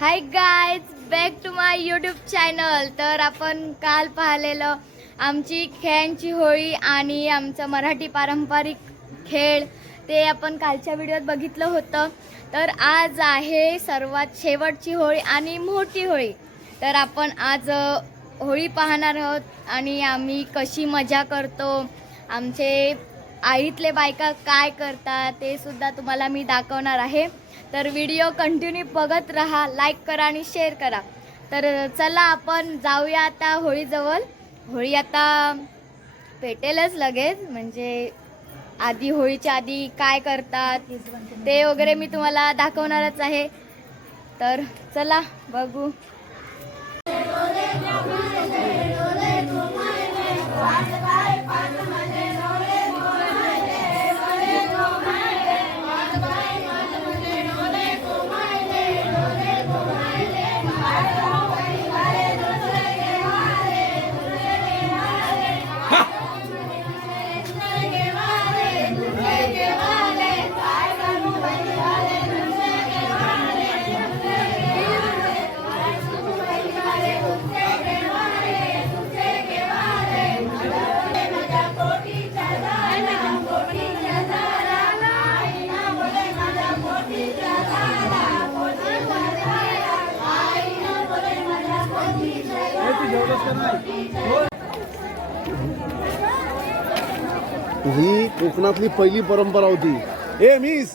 High guys, back to my YouTube channel. तर आपण काल पाहिलेलं आमची खेळांची होळी आणि आमचं मराठी पारंपरिक खेळ ते आपण कालच्या व्हिडिओत बघितलं होतं. तर आज आहे सर्वात शेवटची होळी आणि मोठी होळी. तर आपण आज होळी पाहणार आहोत आणि आम्ही कशी मजा करतो, आमचे आईतले बायका काय करतात ते सुद्धा तुम्हाला मी दाखवणार आहे. तर व्हिडिओ कंटिन्यू बघत राहा, लाईक करा आणि शेअर करा. तर चला आपण जाऊया आता होळीजवळ. होळी आता पेटेलच लगेच, म्हणजे आधी होळीच्या आधी काय करतात ते वगैरे मी तुम्हाला दाखवणारच आहे. तर चला बघू. ही कोकणातली पहिली परंपरा होती. ए मिस,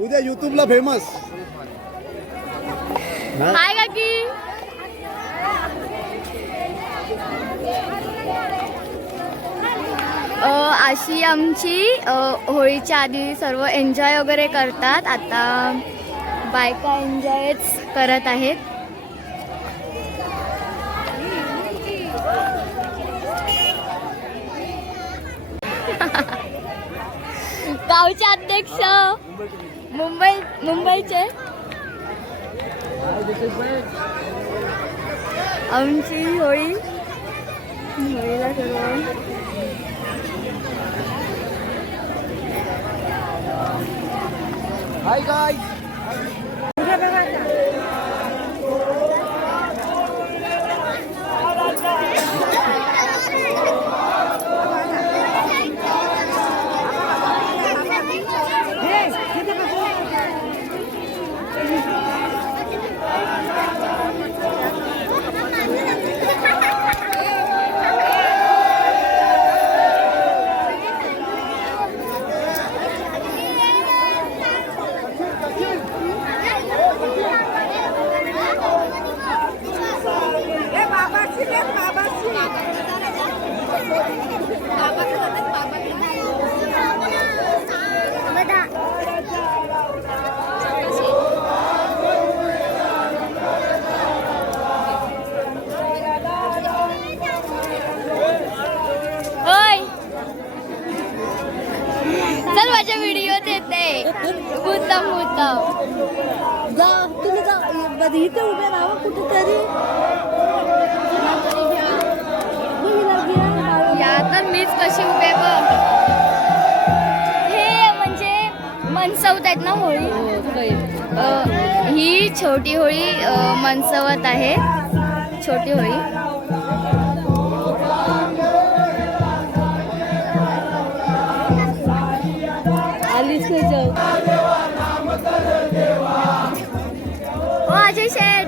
उद्या युट्यूबला फेमस. हाय काकी. अशी आमची होळीच्या आधी सर्व एन्जॉय वगैरे करतात. आता बायका एन्जॉयच करत आहेत. गावचे अध्यक्ष मुंबईचे आमची होळीला सर्व हाय गाइस. माझ्या व्हिडिओत येते. उत्तम जा तुम्ही जा इथे उभे राहा कुठेतरी. या तर मीच कशी उभे बघ. हे म्हणजे मनसवत आहेत ना होळी. ही छोटी होळी मनसवत आहे. छोटी होळी अजय शेठ.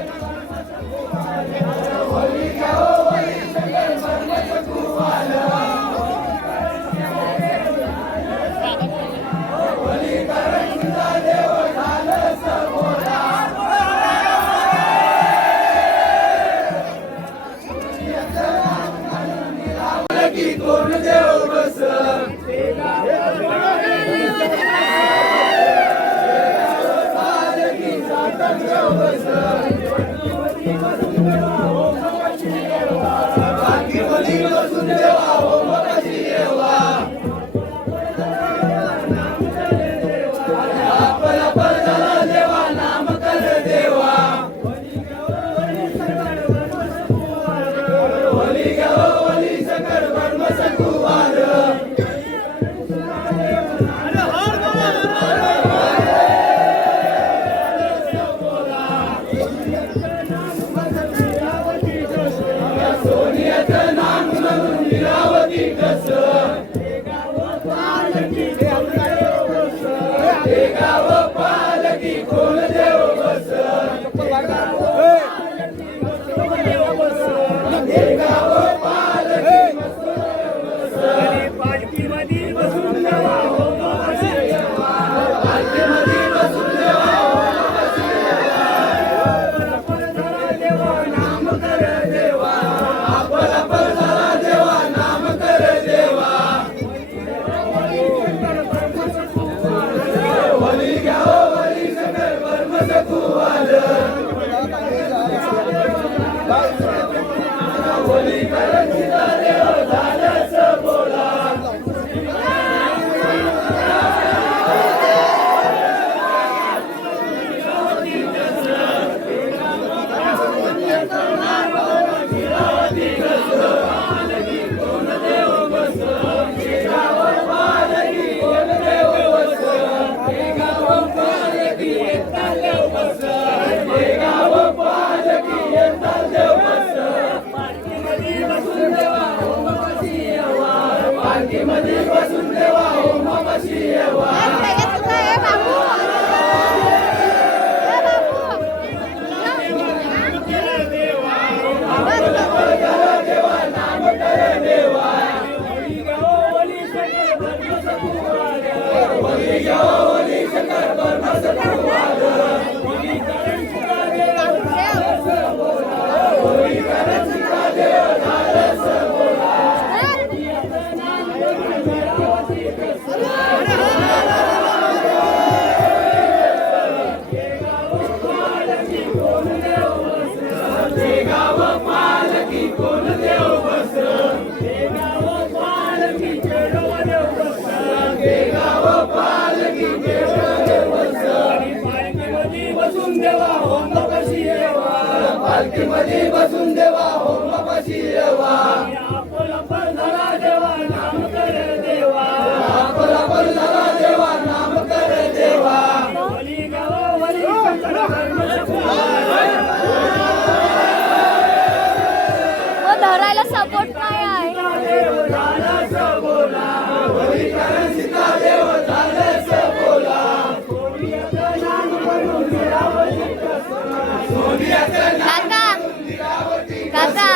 धरायला सपोर्ट नाही आहे. काका काका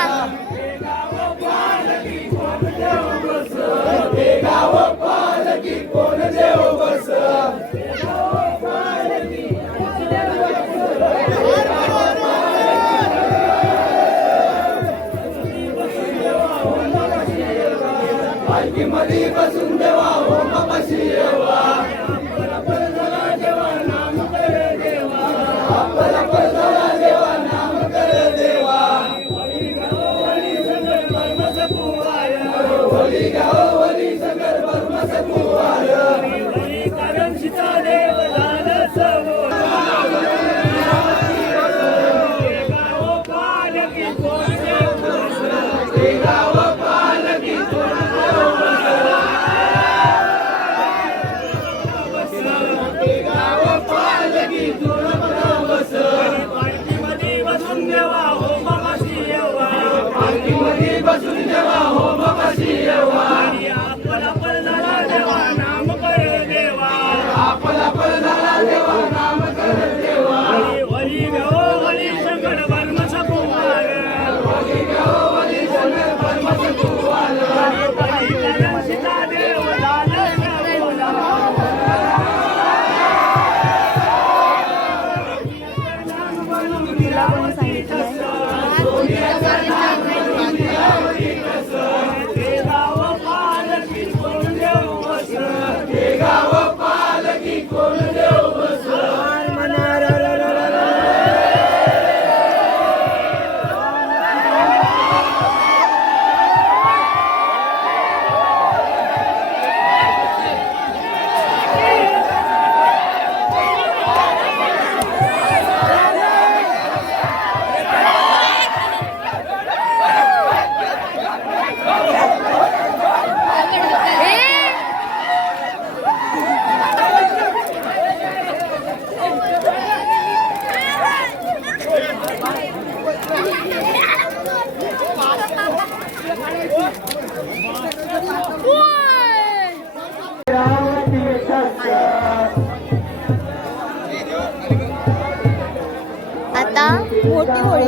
आता मोठी होळी.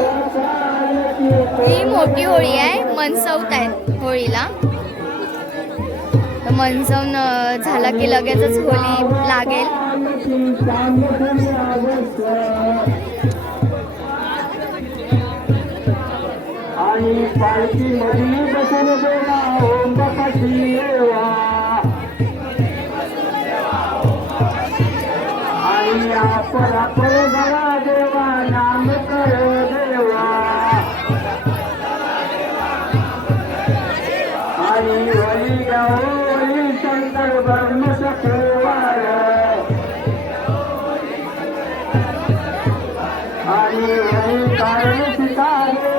ही मोठी होळी आहे, मनसवत आहे होळीला. तर मनसवून झाला की लगेचच होळी लागेल. आणि पालखी मध्ये बसून देवा ओम बापाशी येवा आणि आपण जरा देवा नाम कर देवा आणि वली गावली शंकर ब्रह्म सखवार आणि वली कारण सितारे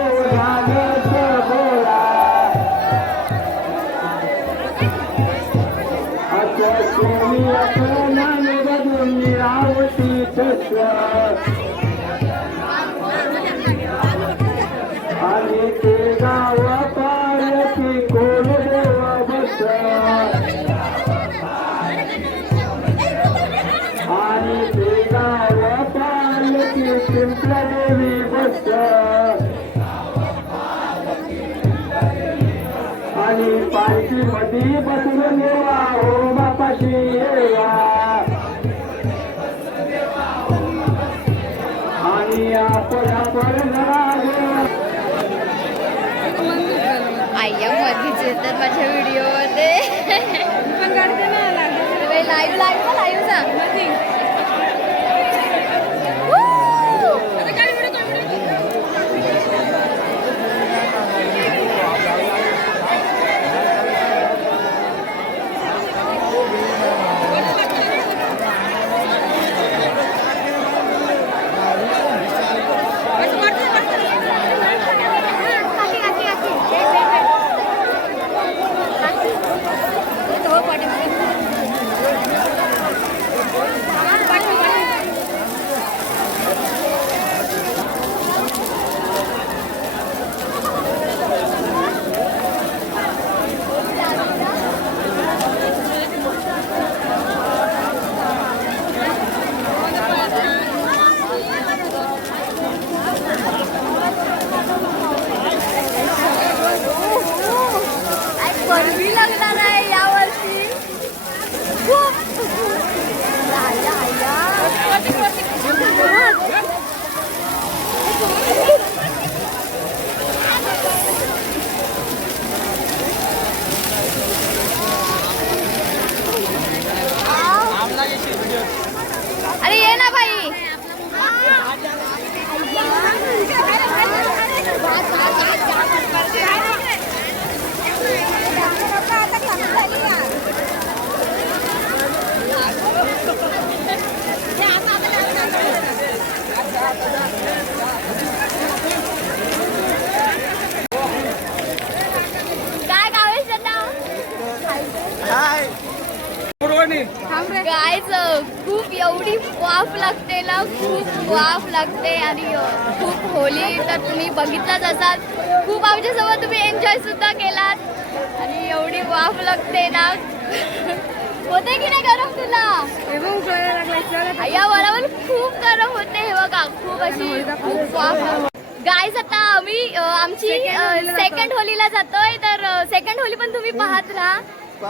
आणि ते गाव पाळती कोण देवा बस आणि ते गाव पाळती पिंपला देवी बस आणि पालखी मध्ये बसून देवा हो बापाशी येवा आणि आपण आय्या मध्येच येतात माझ्या व्हिडिओमध्ये. लाईव्ह लाईव्ह लाईव्ह सांग. गर्दी लागणार आहे यावर्षी खूप. अरे ये ना भाई. काय गावेश गायच खूप एवढी वाफ लागते ना, खूप वाफ लागते. आणि खूप होली तर तुम्ही बघितलाच असाल. खूप आमच्यासोबत तुम्ही एन्जॉय सुद्धा केलात. आणि एवढी वाफ लागते ना. होते की नाही गरम तुला? या बरोबर खूप गरम होते. हे बघा खूप अशी खूप वाफ. गाईज आता आम्ही आमची सेकंड होलीला जातोय. तर सेकंड होली पण तुम्ही पाहत राहा.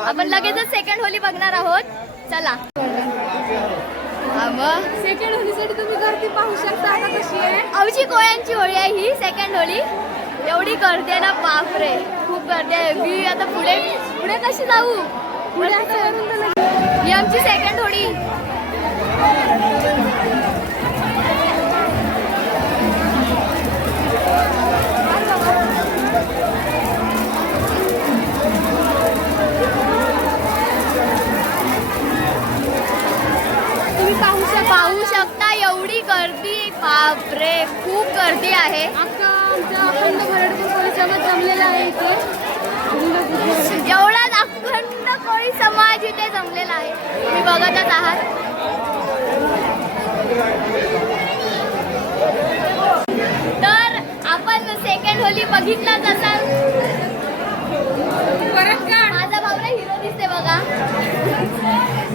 आपण लगेचच सेकंड होली बघणार आहोत. चला. सेकंड होलीसाठी तुम्ही गर्दी पाहू शकता आता कशी आहे. आमची कोळ्यांची होळी आहे ही सेकंड होली. एवढी गर्दी आहे ना, बापरे खूप गर्दी आहे. मी आता पुढे पुढे कशी जाऊ? पुढे ही आमची सेकंड होळी. पाहू शकता एवढी गर्दी. बापरे खूप गर्दी आहे. अखंड भरडपूर कोळी समाज जमलेला आहे इथे. एवढा अखंड कोळी समाज इथे जमलेला आहे. तुम्ही बघतच आहात. तर आपण सेकंड होली बघितलाच असाल. माझा भावना हिरो दिसते बघा.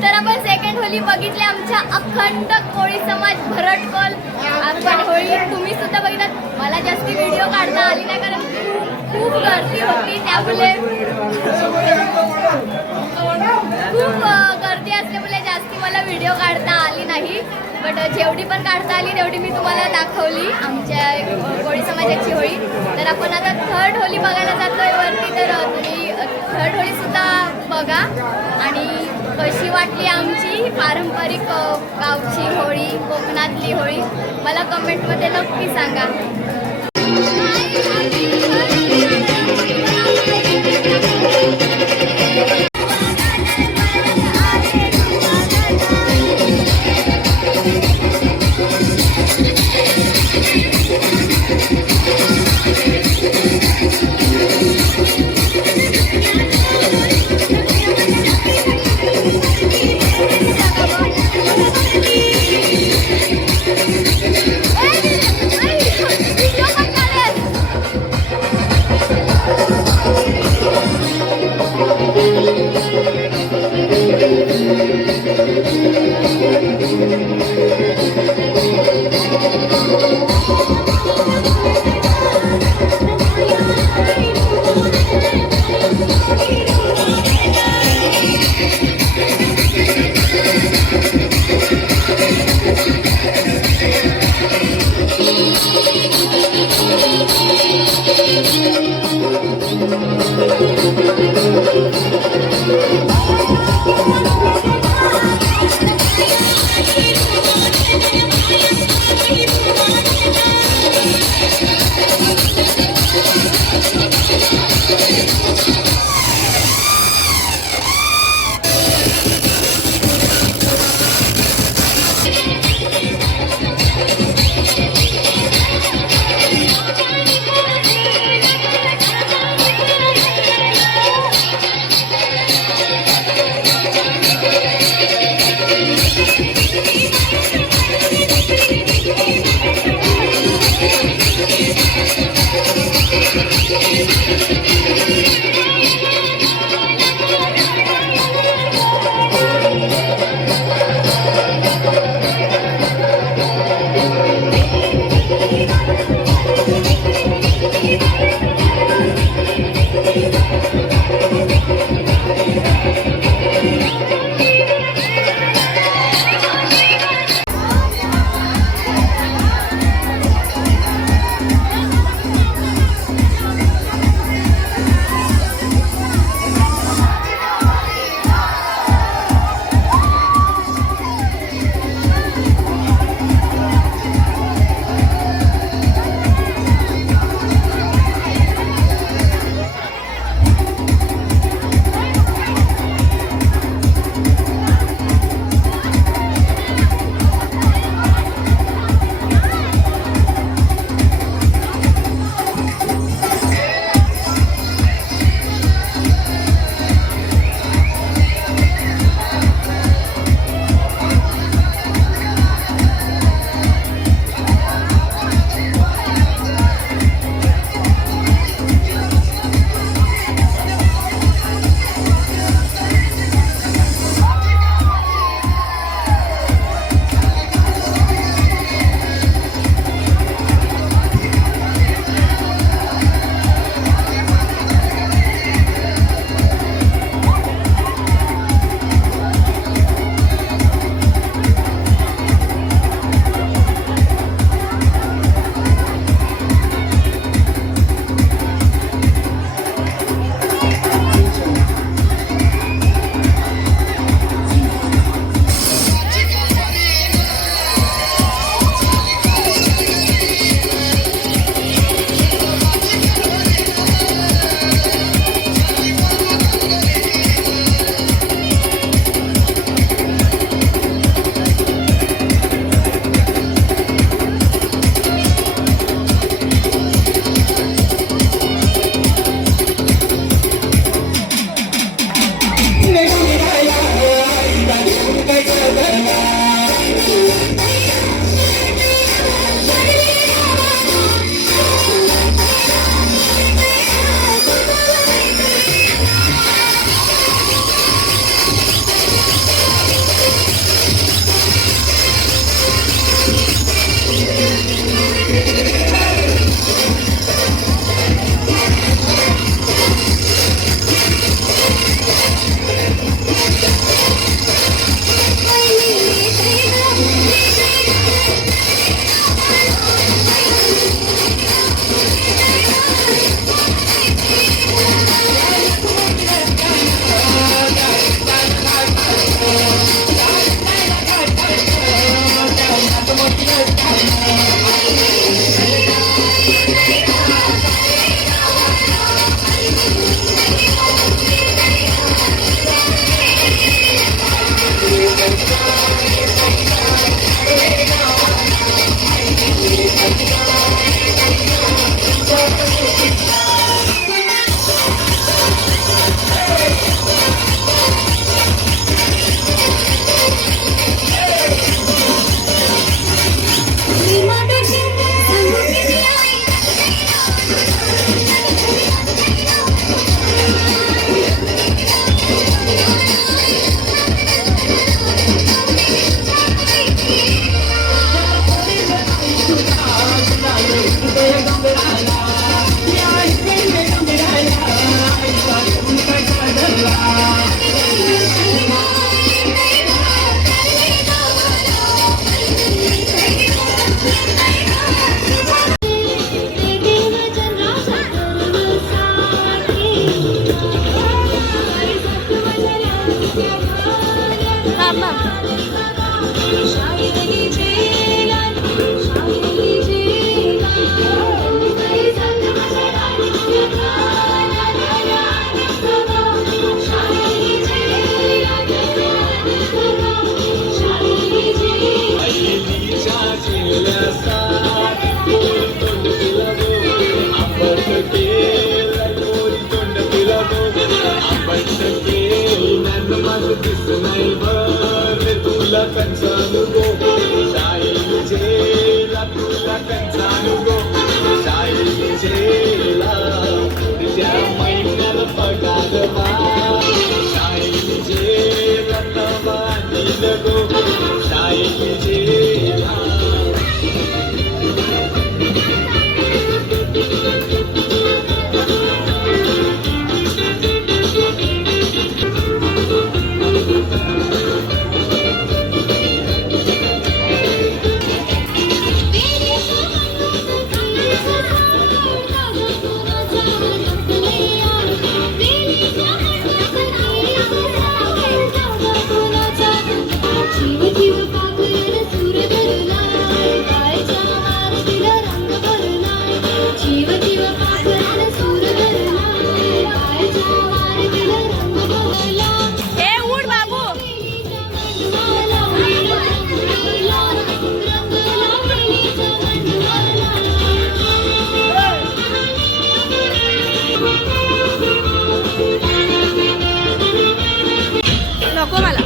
तर आपण सेकंड होली बघितली. आमच्या अखंड कोळी समाज भरटकल आपण होळी तुम्ही मला जास्ती व्हिडिओ काढता आली नाही कारण खूप गर्दी होती, त्यामुळे खूप गर्दी असल्यामुळे जास्ती मला व्हिडिओ काढता आली नाही. बट जेवढी पण काढता आली तेवढी मी तुम्हाला दाखवली आमच्या कोळी समाजाची होळी. तर आपण आता थर्ड होळी बघायला जातोय वरती, तर तुम्ही थर्ड होळीसुद्धा बघा आणि कशी वाटली आमची पारंपरिक गावची होळी, कोकणातली होळी मला कमेंटमध्ये नक्की सांगा. तुला कंचालू गो शाही जेला तुला कंचालू गो शाही जेला तुझ्या महिन्याला पगार शाही जेला तवा नील गो शाही जेला नको मला.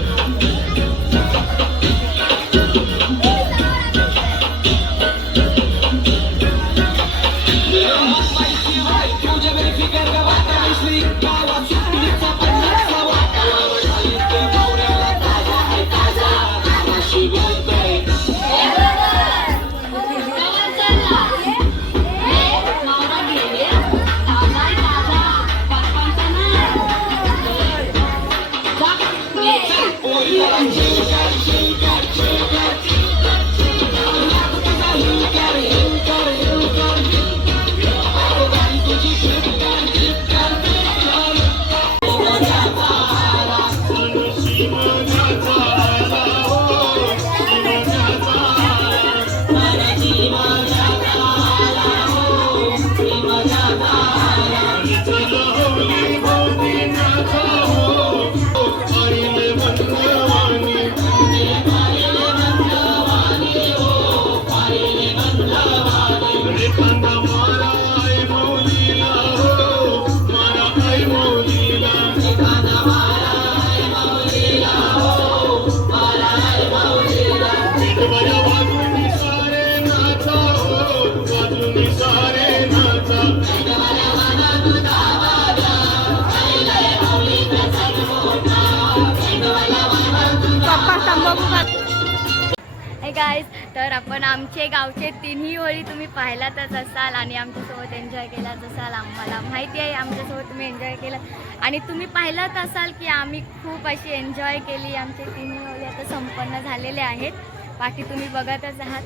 गाईज, तर आपण आमचे गावचे तिन्ही होळी तुम्ही पाहिलातच असाल आणि आमच्यासोबत एन्जॉय केलाच असाल. आम्हाला माहिती आहे आमच्यासोबत तुम्ही एन्जॉय केलं आणि तुम्ही पाहिलात असाल की आम्ही खूप अशी एन्जॉय केली. आमचे तिन्ही होळी आता संपन्न झालेले आहेत, बाकी तुम्ही बघतच आहात.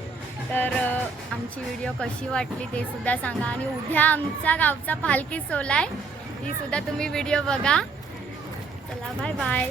तर आमची व्हिडिओ कशी वाटली ते सुद्धा सांगा आणि उद्या आमचा गावचा पालखी सोहळा आहे, ती सुद्धा तुम्ही व्हिडिओ बघा. चला, बाय बाय.